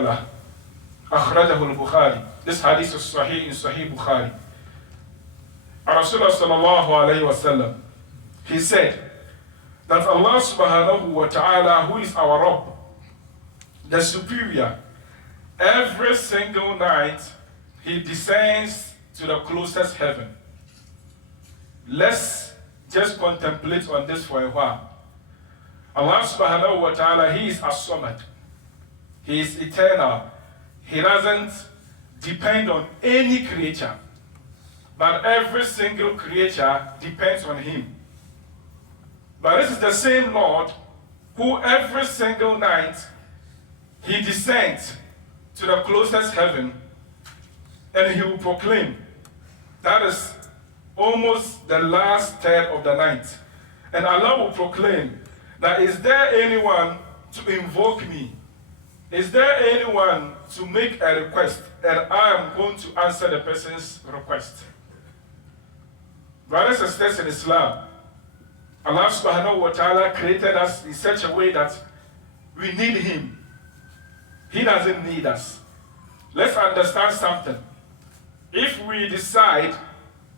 له. أخرجه البخاري. This hadith is Sahih in Sahih Bukhari. Rasulullah sallallahu alayhi wa sallam, he said that Allah subhanahu wa ta'ala, who is our Rabb, the superior, every single night he descends to the closest heaven. Let's just contemplate on this for a while. Allah subhanahu wa ta'ala, he is as-samad. He is eternal. He doesn't depend on any creature, but every single creature depends on him. But this is the same Lord who every single night he descends to the closest heaven and he will proclaim. That is almost the last third of the night. And Allah will proclaim that, is there anyone to invoke me? Is there anyone to make a request? And I am going to answer the person's request. Brothers and sisters in Islam, Allah subhanahu wa ta'ala created us in such a way that we need him. He doesn't need us. Let's understand something. If we decide,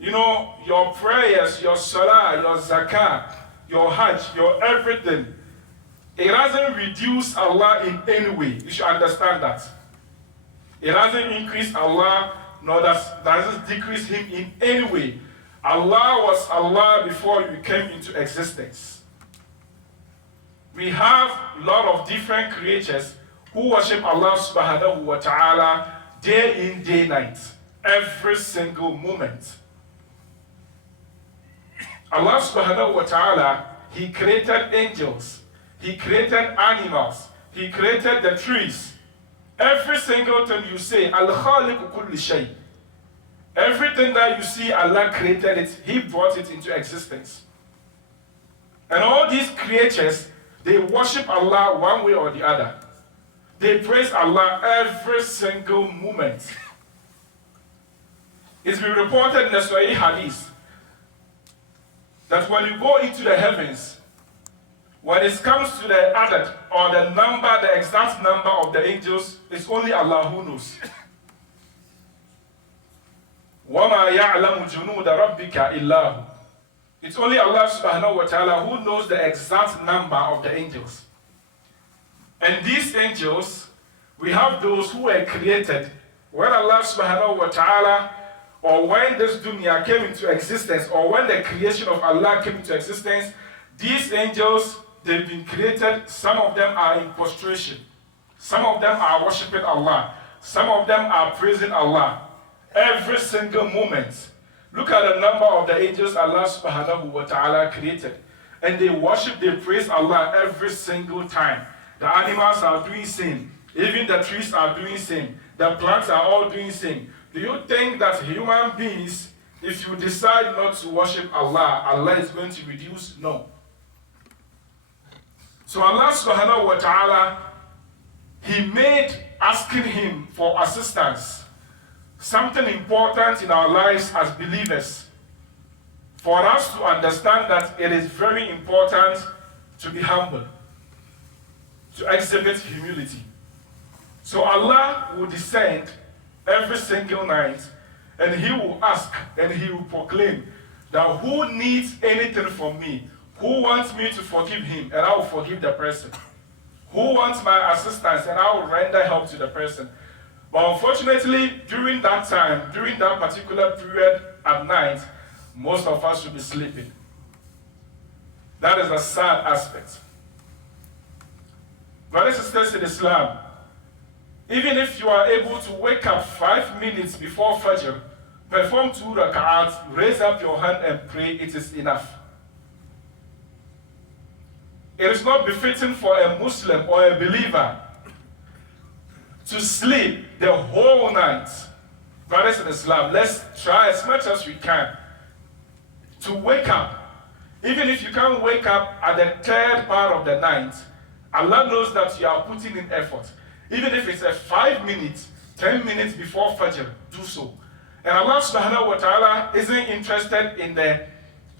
your prayers, your salah, your zakah, your hajj, your everything, it doesn't reduce Allah in any way. You should understand that. It doesn't increase Allah, nor does it decrease him in any way. Allah was Allah before you came into existence. We have a lot of different creatures who worship Allah subhanahu wa ta'ala day in, day night, every single moment. Allah subhanahu wa ta'ala, he created angels, he created animals, he created the trees. Every single thing you say, Al-Khaliqu kulli shay. Everything that you see, Allah created it, he brought it into existence. And all these creatures, they worship Allah one way or the other. They praise Allah every single moment. It's been reported in the Sahih Hadith that when you go into the heavens, when it comes to the adad, or the number, the exact number of the angels, it's only Allah who knows. وَمَا يَعْلَمُ جُنُودَ رَبِّكَ إِلَّا هُ. It's only Allah subhanahu wa ta'ala who knows the exact number of the angels. And these angels, we have those who were created when Allah subhanahu wa ta'ala, or when this dunya came into existence, or when the creation of Allah came into existence, these angels, they've been created. Some of them are in prostration. Some of them are worshiping Allah. Some of them are praising Allah. Every single moment. Look at the number of the angels Allah subhanahu wa ta'ala created. And they worship, they praise Allah every single time. The animals are doing same. Even the trees are doing same. The plants are all doing same. Do you think that human beings, if you decide not to worship Allah, Allah is going to reduce? No. So Allah subhanahu wa ta'ala, he made asking him for assistance something important in our lives as believers. For us to understand that it is very important to be humble, to exhibit humility. So Allah will descend every single night and he will ask and he will proclaim that who needs anything from me, who wants me to forgive him, and I will forgive the person. Who wants my assistance, and I will render help to the person. But unfortunately, during that time, during that particular period at night, most of us will be sleeping. That is a sad aspect. Brothers and sisters in Islam, even if you are able to wake up 5 minutes before Fajr, perform 2 rak'ats, raise up your hand and pray, it is enough. It is not befitting for a Muslim or a believer to sleep the whole night. Brothers in Islam, let's try as much as we can to wake up. Even if you can't wake up at the 3rd part of the night, Allah knows that you are putting in effort. Even if it's a 5 minutes, 10 minutes before Fajr, do so. And Allah subhanahu wa ta'ala isn't interested in the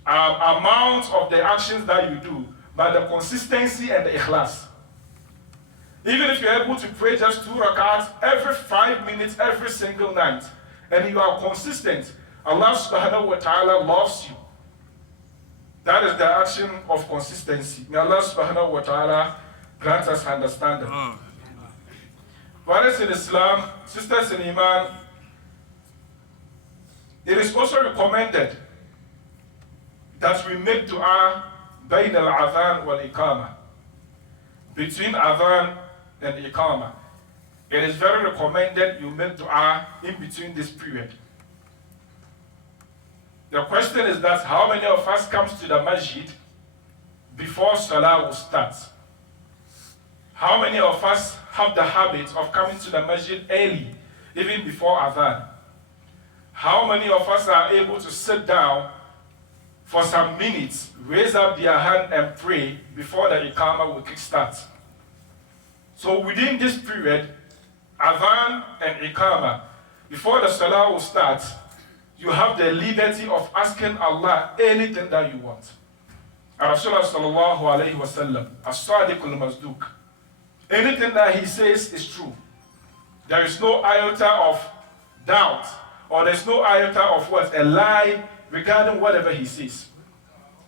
amount of the actions that you do, but the consistency and the ikhlas. Even if you're able to pray just 2 rak'ats every 5 minutes, every single night, and you are consistent, Allah subhanahu wa ta'ala loves you. That is the action of consistency. May Allah subhanahu wa ta'ala grant us understanding. Brothers in Islam, sisters in Iman, it is also recommended that we make dua bayn al-adhan wal-iqama, between adhan and iqama. It is very recommended you make dua in between this period. The question is that how many of us comes to the masjid before salah will start? How many of us have the habit of coming to the masjid early, even before adhan? How many of us are able to sit down for some minutes, raise up their hand and pray before the iqama will kickstart? So within this period, adhan and iqama, before the salah will start, you have the liberty of asking Allah anything that you want. Rasulullah sallallahu alayhi wa sallam, as-sadiq al-masduq, anything that he says is true. There is no iota of doubt, or there's no iota of what? A lie regarding whatever he says.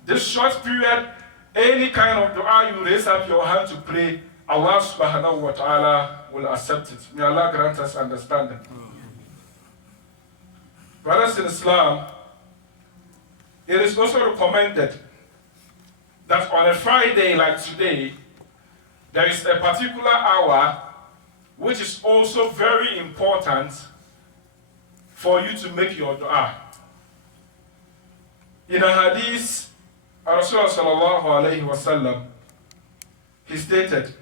This short period, any kind of dua you raise up your hand to pray, Allah subhanahu wa ta'ala will accept it. May Allah grant us understanding. Brothers in Islam, it is also recommended that on a Friday like today, there is a particular hour which is also very important for you to make your dua. In a hadith, Rasulullah sallallahu alayhi wa sallam, he stated,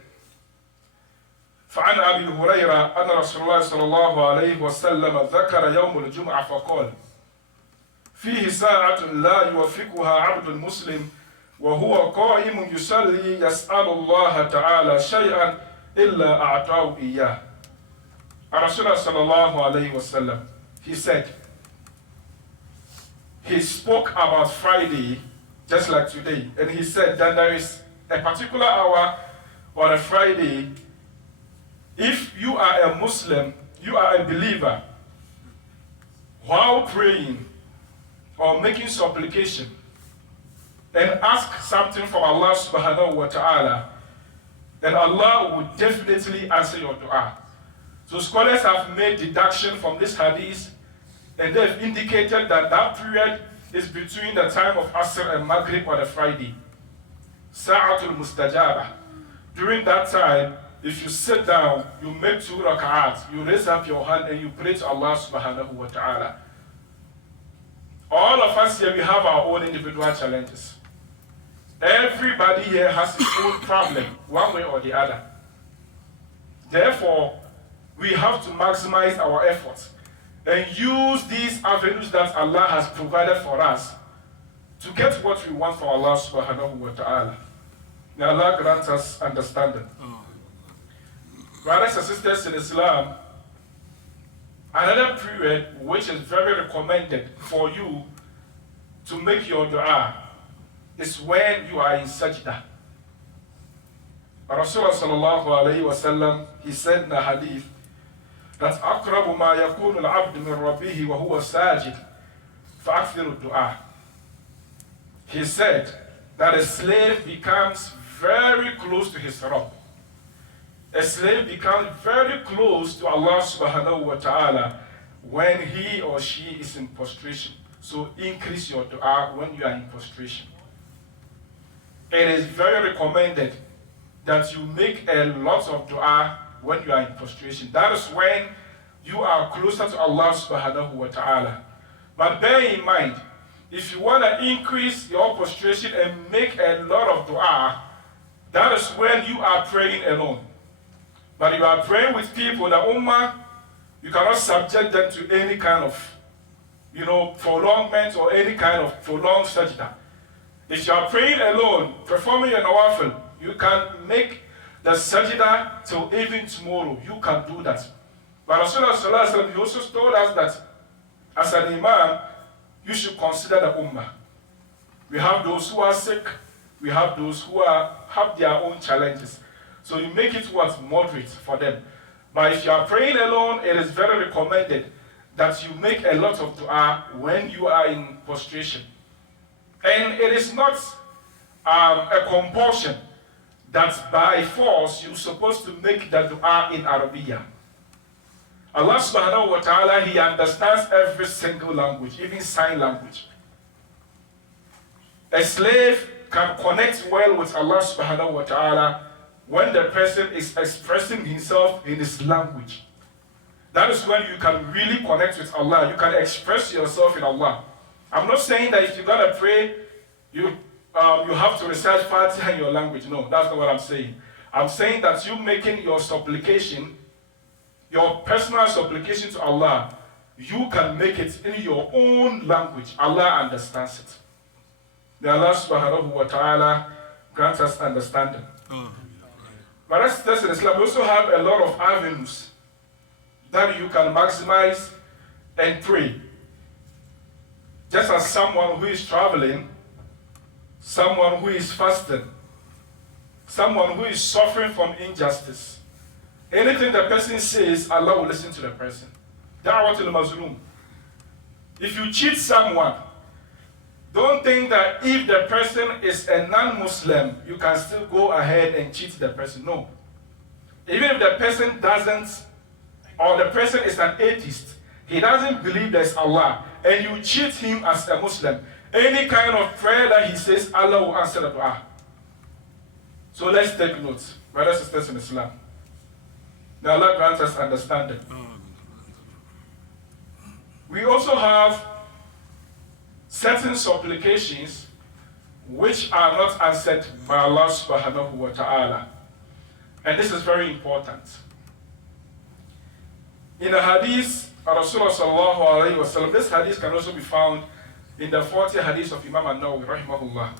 فعن أبي هريرة أن رسول الله صلى الله عليه وسلم ذكر يوم الجمعة فقال فيه ساعة لا يوفقها عبد المسلم وهو قائم يصلي يسأل الله تعالى شيئا إلا أعطاه إياه. رسول الله صلى الله عليه وسلم, he said, he spoke about Friday just like today, and he said that there is a particular hour on a Friday. If you are a Muslim, you are a believer, while praying or making supplication and ask something from Allah subhanahu wa ta'ala, then Allah will definitely answer your dua. So scholars have made deduction from this hadith, and they've indicated that that period is between the time of Asr and Maghrib on a Friday. Sa'atul mustajaba. During that time, if you sit down, you make 2 rak'ats, you raise up your hand and you pray to Allah subhanahu wa ta'ala. All of us here, we have our own individual challenges. Everybody here has his own problem, one way or the other. Therefore, we have to maximize our efforts and use these avenues that Allah has provided for us to get what we want from Allah subhanahu wa ta'ala. May Allah grant us understanding. Brothers and sisters in Islam, another period which is very recommended for you to make your dua is when you are in sajda. Rasulullah sallallahu alayhi wa sallam, he said in a hadith that أقرب ما يكون العبد من ربه وهو ساجد فأكثر الدعاء. He said that a slave becomes very close to his Rabb. A slave becomes very close to Allah subhanahu wa ta'ala when he or she is in prostration. So increase your dua when you are in prostration. It is very recommended that you make a lot of dua when you are in prostration. That is when you are closer to Allah subhanahu wa ta'ala. But bear in mind, if you want to increase your prostration and make a lot of dua, that is when you are praying alone. But you are praying with people, the ummah, you cannot subject them to any kind of, prolongment or any kind of prolonged sajda. If you are praying alone, performing your nawafil, you can make the sajda till even tomorrow. You can do that. But Rasulullah sallallahu alaihi wasallam, he also told us that as an imam, you should consider the ummah. We have those who are sick. We have those who have their own challenges. So you make it what? Moderate for them. But if you are praying alone, it is very recommended that you make a lot of dua when you are in prostration. And it is not a compulsion that by force you're supposed to make the dua in Arabic. Allah subhanahu wa ta'ala, He understands every single language, even sign language. A slave can connect well with Allah subhanahu wa ta'ala when the person is expressing himself in his language. That is when you can really connect with Allah. You can express yourself in Allah. I'm not saying that if you're going to pray, you have to recite Fatiha in your language. No, that's not what I'm saying. I'm saying that you making your supplication, your personal supplication to Allah, you can make it in your own language. Allah understands it. May Allah subhanahu wa ta'ala grant us understanding. But as sisters in Islam, we also have a lot of avenues that you can maximize and pray. Just as someone who is traveling, someone who is fasting, someone who is suffering from injustice. Anything the person says, Allah will listen to the person. Da'watul mazlum. If you cheat someone, don't think that if the person is a non-Muslim, you can still go ahead and cheat the person. No. Even if the person doesn't, or the person is an atheist, he doesn't believe there's Allah, and you cheat him as a Muslim, any kind of prayer that he says, Allah will answer the dua. So let's take note, brothers and sisters in Islam. May Allah grant us understanding. We also have certain supplications which are not answered by Allah subhanahu wa ta'ala. And this is very important. In the hadith, Rasulullah sallallahu alayhi wa sallam, this hadith can also be found in the 40 hadith of Imam an-Nawawi rahimahullah.